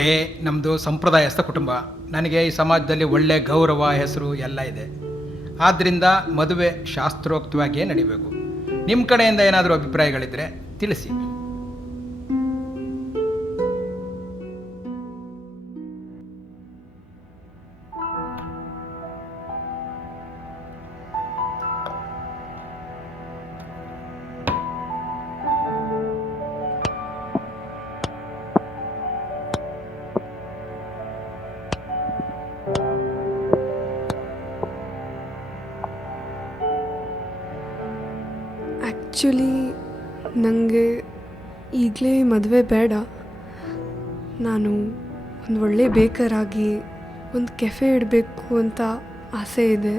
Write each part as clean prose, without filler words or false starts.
ನೋಡಿ, ನಮ್ಮದು ಸಂಪ್ರದಾಯಸ್ಥ ಕುಟುಂಬ. ನನಗೆ ಈ ಸಮಾಜದಲ್ಲಿ ಒಳ್ಳೆ ಗೌರವ, ಹೆಸರು ಎಲ್ಲ ಇದೆ. ಆದ್ದರಿಂದ ಮದುವೆ ಶಾಸ್ತ್ರೋಕ್ತವಾಗಿಯೇ ನಡಿಬೇಕು. ನಿಮ್ಮ ಕಡೆಯಿಂದ ಏನಾದರೂ ಅಭಿಪ್ರಾಯಗಳಿದ್ದರೆ ತಿಳಿಸಿ. ಆ್ಯಕ್ಚುಲಿ ನನಗೆ ಈಗಲೇ ಮದುವೆ ಬೇಡ. ನಾನು ಒಂದು ಒಳ್ಳೆ ಬೇಕರಾಗಿ ಒಂದು ಕೆಫೆ ಇಡಬೇಕು ಅಂತ ಆಸೆ ಇದೆ.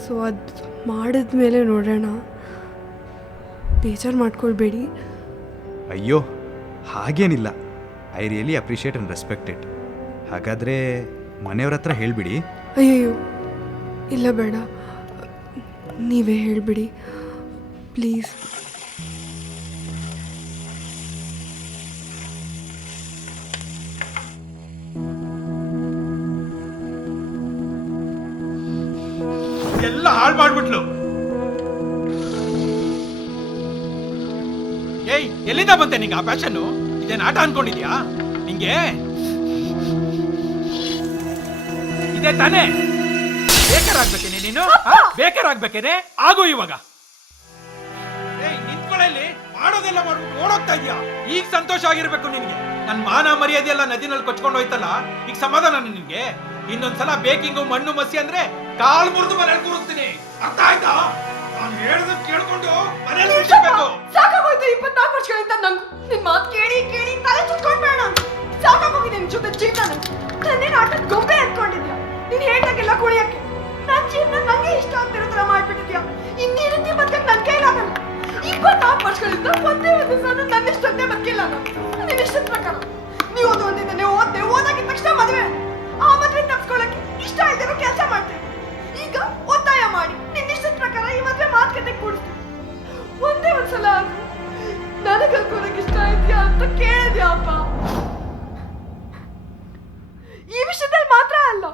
ಸೊ ಅದು ಮಾಡಿದ ಮೇಲೆ ನೋಡೋಣ. ಬೇಜಾರು ಮಾಡ್ಕೊಳ್ಬೇಡಿ. ಅಯ್ಯೋ, ಹಾಗೇನಿಲ್ಲ. I really appreciate and respect it. ಹಾಗಾದರೆ ಮನೆಯವ್ರ ಹತ್ರ ಹೇಳಿಬಿಡಿ. ಅಯ್ಯಯ್ಯೋ, ಇಲ್ಲ ಬೇಡ, ನೀವೇ ಹೇಳಿಬಿಡಿ ಪ್ಲೀಸ್. ಎಲ್ಲ ಹಾಳು ಮಾಡ್ಬಿಟ್ಲು. ಏಯ್, ಎಲ್ಲಿಂದ ಬಂತೆ ನಿಂಗೆ ಆ ಪ್ಯಾಷನ್ನು? ಇದೇನು ಆಟ ಅನ್ಕೊಂಡಿದ್ಯಾ? ನಿಂಗೆ ಇದೇ ತಾನೇ ಬೇಕಾರಾಗ್ಬೇಕೇನೆ ನೀನು? ಬೇಕಾರಾಗ್ಬೇಕೇನೆ? ಆಗು ಇವಾಗ. ನಿಂತ್ಕೊಳ್ಳಿ, ಮಾಡೋದೆಲ್ಲ ಮಾಡ್ಬಿಟ್ಟು ಓಡೋಗ್ತಾ ಇದೀಯಾ. ಈಗ ಸಂತೋಷ ಆಗಿರ್ಬೇಕು ನಿನ್ಗೆ. ನನ್ ಮಾನ ಮರ್ಯಾದೆ ಎಲ್ಲ ನದಿನಲ್ಲಿ ಕೊಚ್ಕೊಂಡು ಹೋಯ್ತಲ್ಲ, ಈಗ ಸಮಾಧಾನ ನಿನ್ಗೆ? ಇನ್ನೊಂದ್ಸಲ ಬೇಕಿಂಗು ಮಣ್ಣು ಮಸಿ ಅಂದ್ರೆ ಕಾಲ್ ಮುರಿದು ಮನೇಲಿ ಕೂರಿಸ್ತೀನಿ. ಅರ್ಥ ಆಯ್ತಾ? ನಾನು ಹೇಳೋದನ್ನ ಕೇಳ್ಕೊಂಡು ಮನೇಲಿ ಕೂರಿಸ್ಬೇಕು. ಸಾಕಾಗೋಯ್ತು. 24 ವರ್ಷಗಳಿಂದ ನಂಗೆ ನಿನ್ ಮಾತು ಕೇಳಿ ಕೇಳಿ ತಲೆ ಚುಚ್ಕೊಂಡ್ಬೇಡ. ಸಾಕಾಗೋಗಿದೆ ನಿನ್ ಜೊತೆ ಜೀವನ. ನನ್ನೇನು ಆಟದ ಗೊಂಬೆ ಅನ್ಕೊಂಡಿದ್ಯಾ? ನೀನ್ ಹೇಳ್ದಾಗೆಲ್ಲ ಕುಣಿಯಕ್ಕೆ ನನ್ ಜೀವನ ನಂಗೆ ಇಷ್ಟ ಆಗ್ತಿರೋ ತರ ಮಾಡ್ಬಿಟ್ಟಿದ್ಯಾ. ಇನ್ನೀ ರೀತಿ ಬದುಕಕ್ಕೆ ನನ್ ಕೈಲಾಗಲ್ಲ. 24 ವರ್ಷಗಳಿಂದ ಒಂದೇ ಒಂದು ಸಲ ನನ್ನ ಇಷ್ಟಂತೆ ಬದುಕಿಲ್ಲ ನಾನು. ನಿನ್ನ ಇಷ್ಟದ ಪ್ರಕಾರ ನೀವು ಓದಿದ್ದೇನೆ, ಓದಾಗಿದ ತಕ್ಷಣ ಮದುವೆ. ಆ ಮದುವೆ ತಪ್ಪಿಸ್ಕೊಳ್ಳಕ್ಕೆ ಇಷ್ಟ ಇದ್ದಿರೋ ಕೆಲಸ ಮಾಡ್ತೇನೆ. ಈಗ ಒತ್ತಾಯ ಮಾಡಿ ನಿನ್ನ ಇಷ್ಟದ ಪ್ರಕಾರ ಈ ಮದುವೆ ಮಾತುಕತೆ ಕೂಡಿಸ್ತೀನಿ. ಒಂದೇ ಒಂದ್ಸಲ ನನಗಲ್ಕೋನಕ್ಕೆ ಇಷ್ಟ ಇದೆಯಾ ಅಂತ ಕೇಳಿದ್ಯಾ ಅಪ್ಪ? ಈ ವಿಷಯದಲ್ಲಿ ಮಾತ್ರ ಅಲ್ಲ,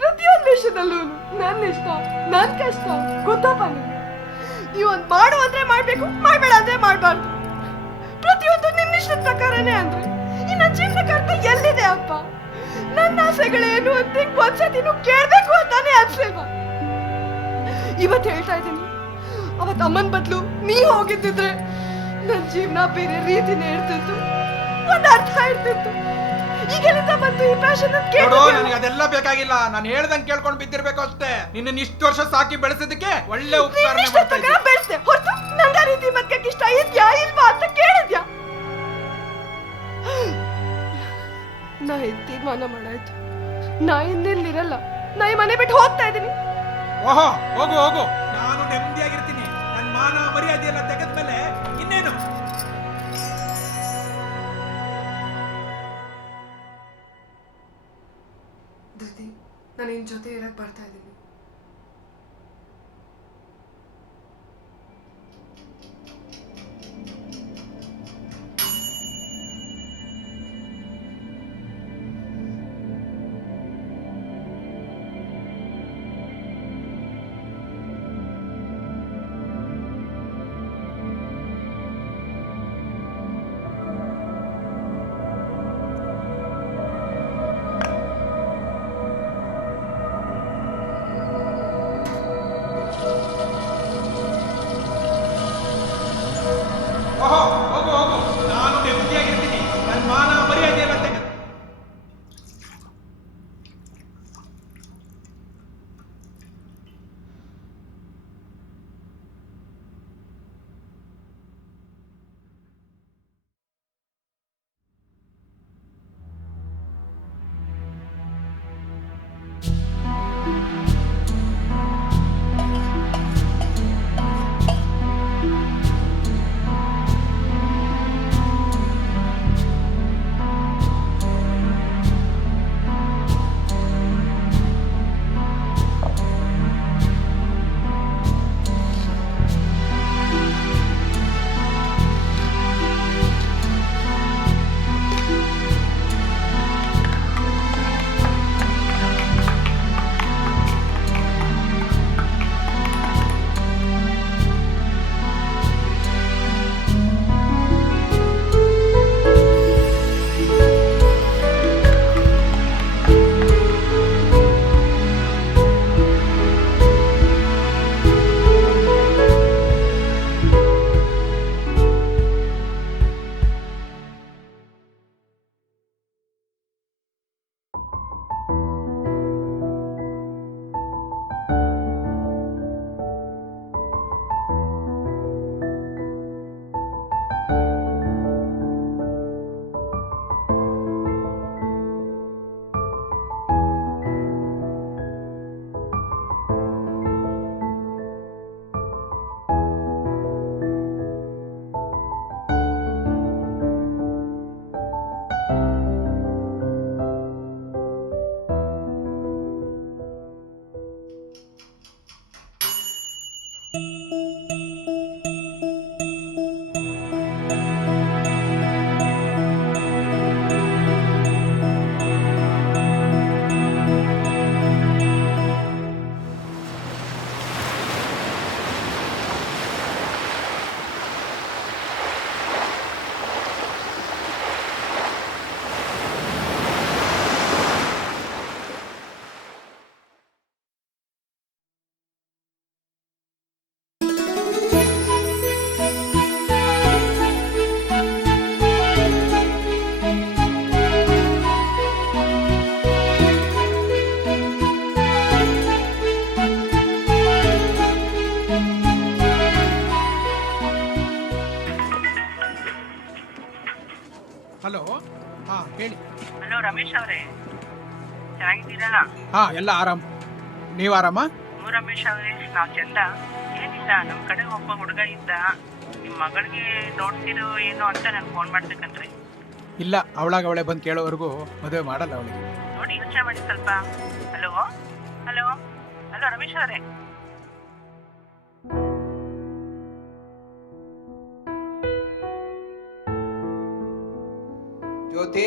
ಪ್ರತಿಯೊಂದು ವಿಷಯದಲ್ಲೂ ನನ್ನ ಇಷ್ಟ, ನನ್ನ ಕಷ್ಟ ಗೊತ್ತಪ್ಪ ನಿಮ್ಗೆ. ನೀವೊಂದು ಮಾಡು ಅಂದ್ರೆ ಮಾಡ್ಬೇಕು, ಮಾಡ್ಬೇಡ ಅಂದ್ರೆ ಮಾಡ್ಬಾರ್ದು. ಪ್ರತಿಯೊಂದು ನಿನ್ನ ಇಷ್ಟದ ಪ್ರಕಾರನೇ ಅಂದ್ರೆ ಇನ್ನು ಜೀವನಕ್ಕೆ ಅರ್ಥ ಎಲ್ಲಿದೆ ಅಪ್ಪ? ನನ್ನ ಆಸೆಗಳೇನು ಅಂತ ಒಂದ್ಸತಿನೂ ಕೇಳ್ಬೇಕು ಅಂತಾನೆ ಅನ್ಸಿಲ್ವಾ? ಇವತ್ತು ಹೇಳ್ತಾ ಇದ್ದೀನಿ, ಅವತ್ತು ಅಮ್ಮನ ಬದಲು ನೀ ಹೋಗಿದ್ದಿದ್ರೆ ನನ್ನ ಜೀವನ ಬೇರೆ ರೀತಿನೇ ಇರ್ತಿತ್ತು, ಒಂದು ಅರ್ಥ ಇರ್ತಿತ್ತು. ಈಗೆಲ್ಲಿಂದ ಬಂತು ಈ ಪ್ಯಾಷನ್ ಅಂತ ಕೇಳೋ? ನನಗೆ ಅದೆಲ್ಲ ಬೇಕಾಗಿಲ್ಲ. ನಾನು ಹೇಳ್ದಂಗೆ ಕೇಳ್ಕೊಂಡು ಬಿದ್ದಿರ್ಬೇಕು ಅಷ್ಟೇ. ನಿನ್ನ ಇಷ್ಟು ವರ್ಷ ಸಾಕಿ ಬೆಳೆಸಿದಕ್ಕೆ ಒಳ್ಳೆ ಉಪಕಾರ ಮಾಡ್ತಾ ಇದ್ದೀನಿ. ಬೆಳೆಸ್ದೆ ಹೊರತು ನಂಗ ರೀತಿ ಬದುಕಕ್ಕೆ ಇಷ್ಟ ಇದೆಯಾ ಇಲ್ವಾ ಅಂತ ಕೇಳಿದ್ಯಾ? ನಾ ತೀರ್ಮಾನ ಮಾಡಾಯ್ತು. ನಾ ಇನ್ನೆಲ್ಲಿರಲ್ಲ. ನಾ ಈ ಮನೆ ಬಿಟ್ಟು ಹೋಗ್ತಾ ಇದ್ದೀನಿ. ಓಹೋ, ಹೋಗು ಹೋಗು. ನಾನು ನೆಮ್ಮದಿಯಾಗಿರ್ತೀನಿ. ನನ್ನ ಮಾನ ಮರ್ಯಾದೆ ಎಲ್ಲ ತೆಗೆದ್ಮೇಲೆ ಇನ್ನೇನು? ಧೃತಿ, ನಾನು ನಿನ್ನ ಜೊತೆ ಇರಕ್ಕೆ ಬರ್ತಾ ಇದ್ದೀನಿ. ರಮೇಶ್ ಅವರೇ, ಚೆನ್ನಾಗಿದ್ದೀರಾ? ಹಾ ಎಲ್ಲ ಆರಾಮ್. ನೀವ್ ಆರಾಮ? ರಮೇಶ್ ಅವರೇ, ನಾವು ಚಂದ. ಏನಿಲ್ಲ, ನಮ್ಮ ಕಡೆ ಒಬ್ಬ ಹುಡುಗ ಇದ್ದ, ನಿಮ್ಮ ಮಗಳಿಗೆ ನೋಡ್ತಿರೋ ಏನೋ ಅಂತ ನಾನು ಫೋನ್ ಮಾಡ್ಬೇಕಂತ್ರಿ. ಇಲ್ಲ, ಅವಳೇ ಬಂದು ಕೇಳೋವರೆಗೂ ಮದುವೆ ಮಾಡಲ್ಲ ಅವಳಿಗೆ. ನೋಡಿ ಯೋಚನೆ ಮಾಡಿ ಸ್ವಲ್ಪ. ಹಲೋ ಹಲೋ ಹಲೋ ರಮೇಶ್ ಅವರೇ. ಜ್ಯೋತಿ